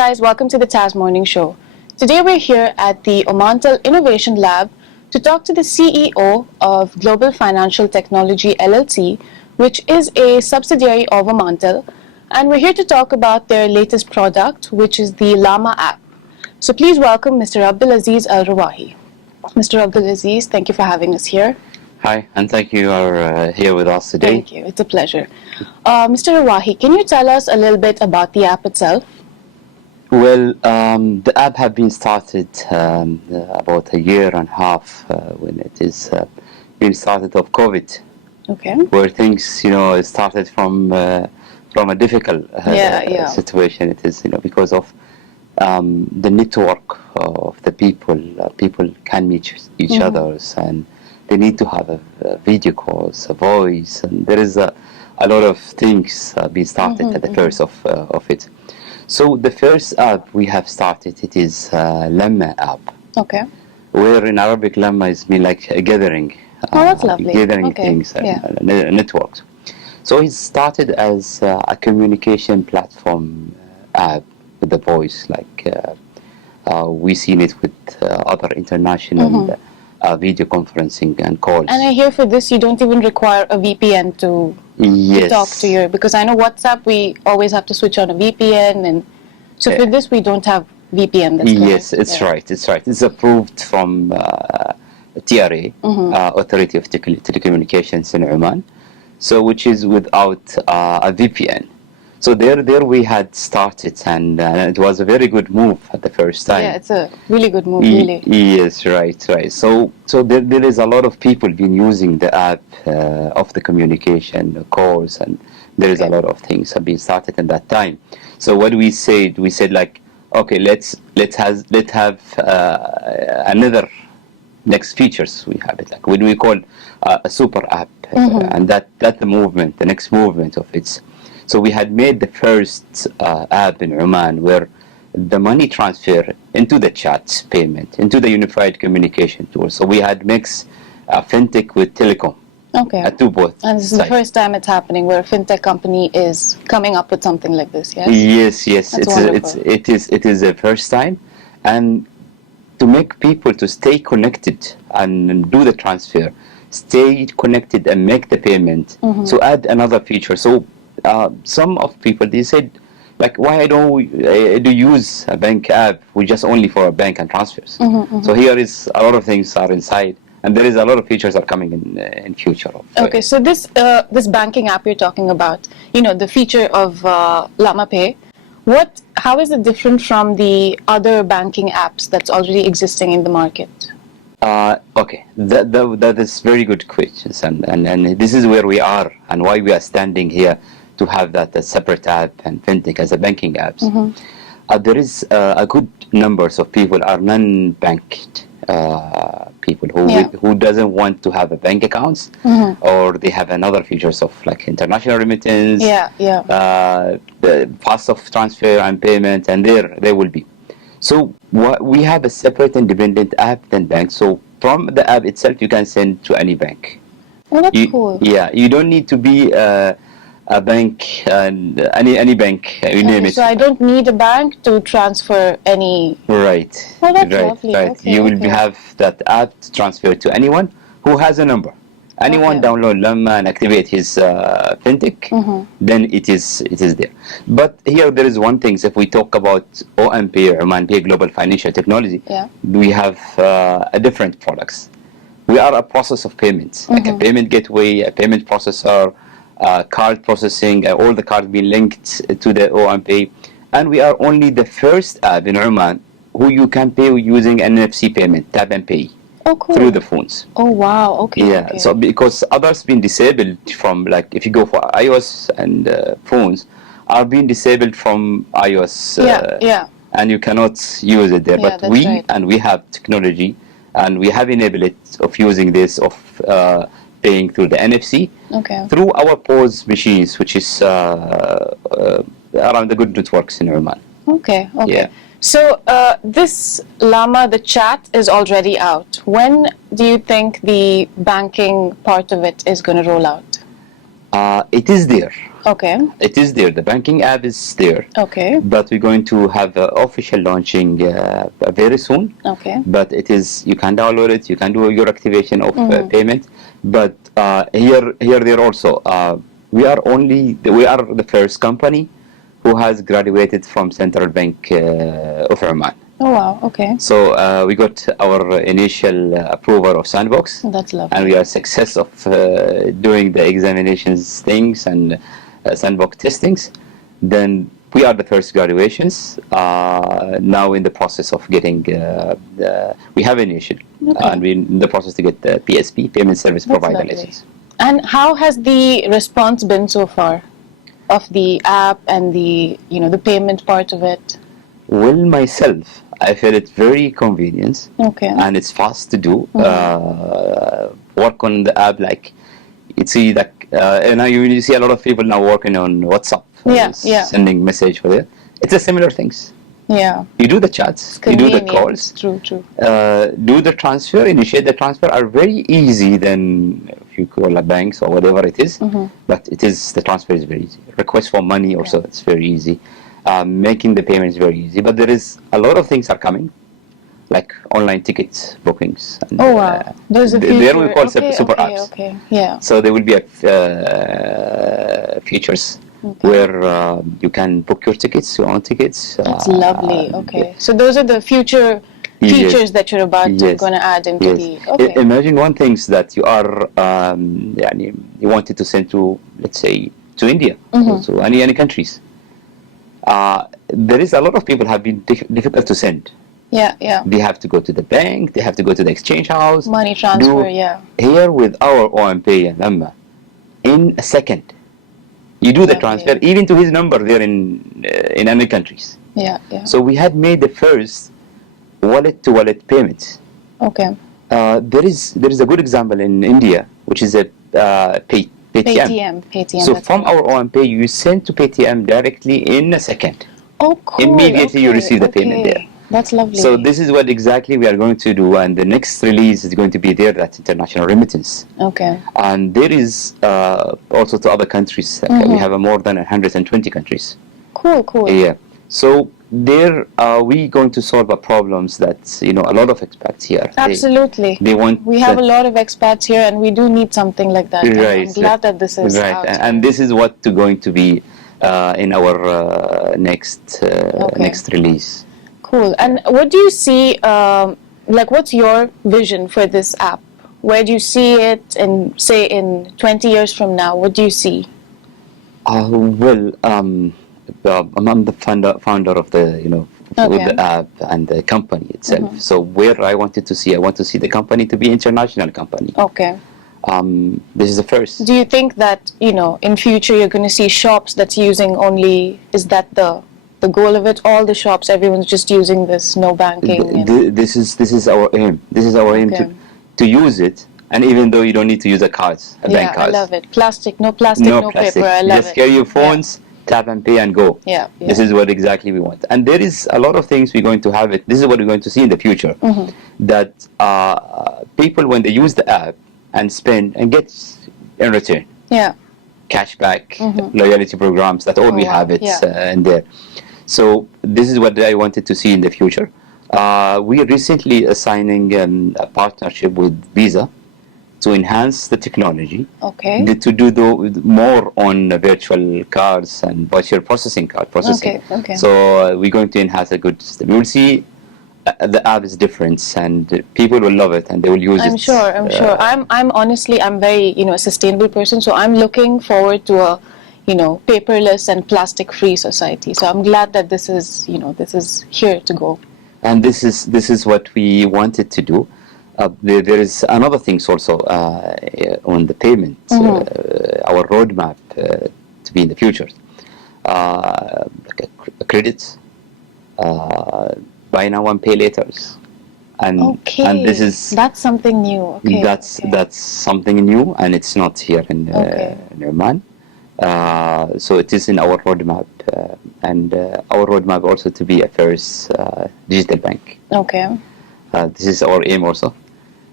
guys, welcome to the TAS Morning Show. Today we're here at the Omantel Innovation Lab to talk to the CEO of Global Financial Technology LLC, which is a subsidiary of Omantel, and we're here to talk about their latest product, which is the Lamma App. So please welcome Mr. Abdulaziz Al-Rawahi. Mr. Abdulaziz, thank you for having us here. Hi, and thank you for here with us today. Thank you, it's a pleasure. Mr. Rawahi, can you tell us a little bit about the app itself? Well, the app have been started about a year and a half when it is been started of COVID. Okay. Where things, started from a difficult situation. It is, because of the network of the people. People can meet each others, and they need to have a video calls, a voice, and there is a lot of things being started at the first of it. So the first app we have started, it is Lamma App. Okay. Where in Arabic Lamma is mean like a gathering. Oh, that's lovely. Gathering things and networks. So it started as a communication platform app with the voice, like we seen it with other international video conferencing and calls. And I hear for this you don't even require a VPN to talk to your, because I know WhatsApp we always have to switch on a VPN, and so for this we don't have VPN. That's correct. Yes, it's right. It's right. It's approved from TRA, Authority of Telecommunications in Oman. So which is without a VPN. So there we had started, and it was a very good move at the first time. Yeah, it's a really good move, really. Yes, right. So there is a lot of people been using the app of the communication calls, and there is a lot of things have been started in that time. So what we said like, okay, let's have another next features we have it, like when we call a super app, and that the movement, the next movement of it. So we had made the first app in Oman where the money transfer into the chat payment, into the unified communication tool. So we had mixed fintech with telecom. Okay. At both. And this is the first time it's happening where a fintech company is coming up with something like this, yes? Yes, That's it is the first time. And to make people to stay connected and do the transfer, stay connected and make the payment. So add another feature. So some of people, they said, like, why do use a bank app? We just only for bank and transfers. So here is a lot of things are inside, and there is a lot of features are coming in future. Okay, so this banking app you're talking about, the feature of Lamma Pay, how is it different from the other banking apps that's already existing in the market? Okay, that is very good questions, and this is where we are and why we are standing here to have that separate app and fintech as a banking apps. There is a good numbers of people are non-banked people who doesn't want to have a bank accounts, or they have another features of like international remittance, fast of transfer and payment, and there will be. So we have a separate independent app than bank. So from the app itself, you can send to any bank. Oh, that's cool. Yeah, you don't need to be a bank, any bank, you name it. So I don't need a bank to transfer any. Right. Oh, that's lovely. Right. Okay, you will have that app to transfer to anyone who has a number. Anyone download Lamma and activate his fintech, then it is there. But here there is one thing. If we talk about OMP, Oman Pay Global Financial Technology, we have a different products. We are a process of payments, like a payment gateway, a payment processor, card processing, all the cards being linked to the OMP, and we are only the first app in Oman who you can pay using NFC payment, tap and pay. Oh, cool. Through the phones. Oh, wow. Okay. Yeah. Okay. So because others been disabled from, like, if you go for iOS and phones are being disabled from iOS. And you cannot use it there. Yeah, but we have technology, and we have enabled it of using this of paying through the NFC. Okay. Through our POS machines, which is around the good networks in Oman. Okay. Okay. Yeah. So this Lamma, the chat, is already out. When do you think the banking part of it is going to roll out? It is there. Okay. It is there. The banking app is there. Okay. But we're going to have official launching very soon. Okay. But it is, you can download it, you can do your activation of payment. But here there also, we are the first company who has graduated from Central Bank of Oman. Oh wow. Okay. So we got our initial approval of Sandbox. That's lovely. And we are success of doing the examinations things and Sandbox testings. Then we are the first graduations. Now in the process of getting, we have initial, and we're in the process to get the PSP, Payment Service Provider license. And how has the response been so far of the app and the the payment part of it? Well, myself, I feel it very convenient. Okay. And it's fast to do. Work on the app, like you see that, and now you see a lot of people now working on WhatsApp. Sending message for it. It's a similar things. Yeah. You do the chats, you do the calls. True. Do the transfer, initiate the transfer are very easy than if you call a banks or whatever it is. But the transfer is very easy. Request for money also, it's very easy. Making the payments very easy. But there is a lot of things are coming, like online tickets, bookings. And, oh wow. There's a feature. There we call super apps. Okay. Yeah. So there will be features. Where you can book your tickets, your own tickets. That's lovely. Okay, so those are the future features that you're going to add into the. Okay. Imagine one thing that you are, you wanted to send to, let's say, to India or to any countries. There is a lot of people have been difficult to send. Yeah. They have to go to the bank. They have to go to the exchange house. Money transfer. Here with our OMPay and Lamma, in a second. You do the transfer even to his number there in other countries. Yeah. So we had made the first wallet-to-wallet payments. Okay. There is a good example in India, which is a Paytm. So from our OMPay, you send to Paytm directly in a second. Oh, cool. Immediately you receive the payment there. That's lovely. So this is what exactly we are going to do, and the next release is going to be there. That's international remittance. Okay. And there is also to other countries. We have more than 120 countries. Cool. Yeah. So there we going to solve the problems that a lot of expats here. Absolutely. They want. We have a lot of expats here, and we do need something like that. Right. I'm glad that this is out. And this is what going to be in our next release. Cool. And what do you see, what's your vision for this app? Where do you see it in 20 years from now? What do you see? I'm the founder of the, with the app and the company itself. So where I want to see the company to be international company. Okay. This is the first. Do you think that, in future you're going to see shops that's using only, is that the goal of it? All the shops, everyone's just using this, no banking. This is our aim. This is our aim to use it, and even though you don't need to use bank cards. I love it. No plastic, no paper. I love it. Just carry your phones, tap and pay and go. Yeah. This is what exactly we want. And there is a lot of things we're going to have it. This is what we're going to see in the future. That people, when they use the app and spend and get in return. Yeah. Cashback, loyalty programs, that all we have it in there. So this is what I wanted to see in the future. We are recently signing a partnership with Visa to enhance the technology. Okay. To do more on virtual cards and virtual processing. Okay. So we're going to enhance a good system. You will see the app is different, and people will love it, and they will use it. I'm sure. I'm honestly, I'm very a sustainable person, so I'm looking forward to a paperless and plastic-free society. So I'm glad that this is here to go. And this is what we wanted to do. There is another things also on the payment, our roadmap to be in the future, like a credits, buy now and pay laters, and that's something new. Okay. That's something new, and it's not here in Oman. So it is in our roadmap, and our roadmap also to be a first digital bank. Okay. This is our aim also.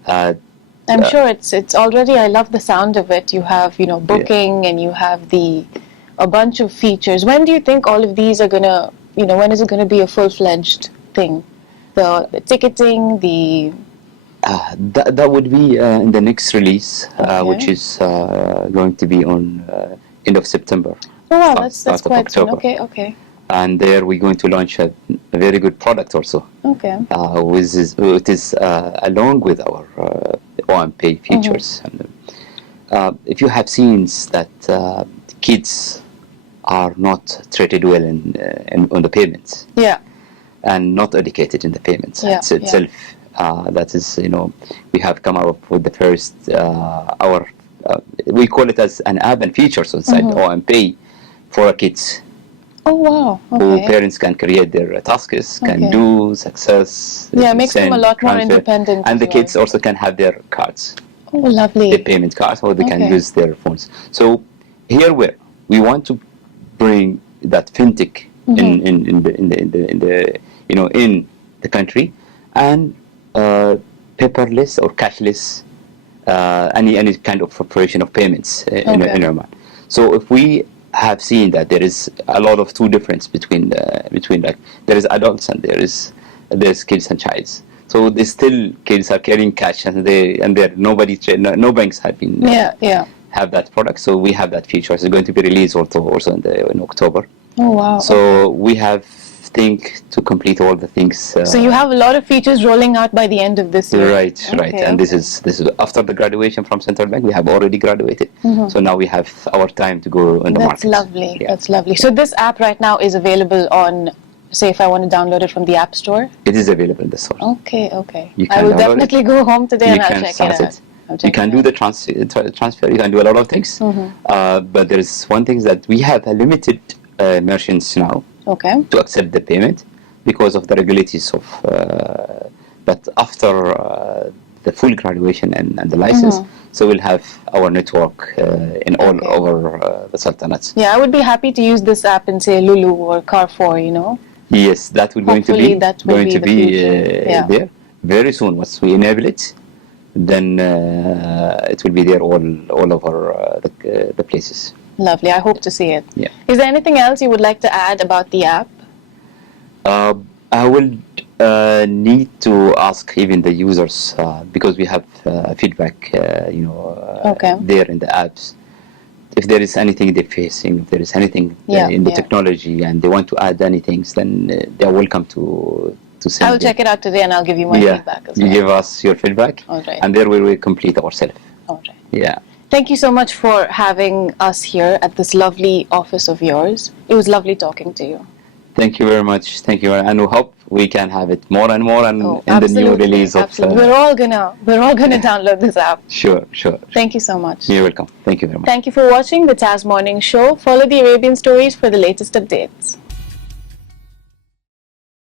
I'm sure it's already. I love the sound of it. You have booking, and you have the a bunch of features. When do you think all of these are gonna, when is it gonna be a full-fledged thing? The ticketing, the... That would be in the next release, which is going to be on end of September. Oh wow, that's start of quite soon. October. Okay. And there we're going to launch a very good product also. Okay. It is along with our OMP features. And, if you have seen that kids are not treated well on the payments. Yeah. And not educated in the payments itself. That is, we have come up with the first we call it as an app and features inside OMP for kids. Oh wow! Who parents can create their tasks, can do success. Yeah, it makes them a lot more independent. And the kids also can have their cards. Oh, lovely! The payment cards, or they can use their phones. So here we want to bring that fintech in the country, and paperless or cashless any kind of operation of payments in Oman. So if we have seen that there is a lot of two difference between like there is adults and there's kids and childs. So they still kids are carrying cash and no banks have been have that product. So we have that feature. It's going to be released also in October. Oh wow! So we have to complete all the things. So you have a lot of features rolling out by the end of this year. Right. And this is after the graduation from Central Bank. We have already graduated. So now we have our time to go in the market. That's lovely. Yeah. That's lovely. So this app right now is available on, say, if I want to download it from the App Store? It is available in the store. Okay. I will definitely go home today and I'll check it out. You can do the transfer. You can do a lot of things. But there is one thing that we have a limited merchants now. To accept the payment because of the regulations of but after the full graduation and the license, so we'll have our network in all over the sultanates. Yeah, I would be happy to use this app in, say, Lulu or Carrefour, Yes, that will going to be there very soon. Once we enable it, then it will be there all over the places. Lovely. I hope to see it. Yeah. Is there anything else you would like to add about the app? I will need to ask even the users because we have feedback, there in the apps. If there is anything they're facing, if there is anything in the technology, and they want to add anything, then they are welcome to send. I will check it out today, and I'll give you my feedback as well. You give us your feedback, and there we will complete ourselves. All right. Yeah. Thank you so much for having us here at this lovely office of yours. It was lovely talking to you. Thank you very much. Thank you, and we hope we can have it more and more, and in the new release of. We're all gonna download this app. Sure. Thank you so much. You're welcome. Thank you very much. Thank you for watching the TAS Morning Show. Follow the Arabian Stories for the latest updates.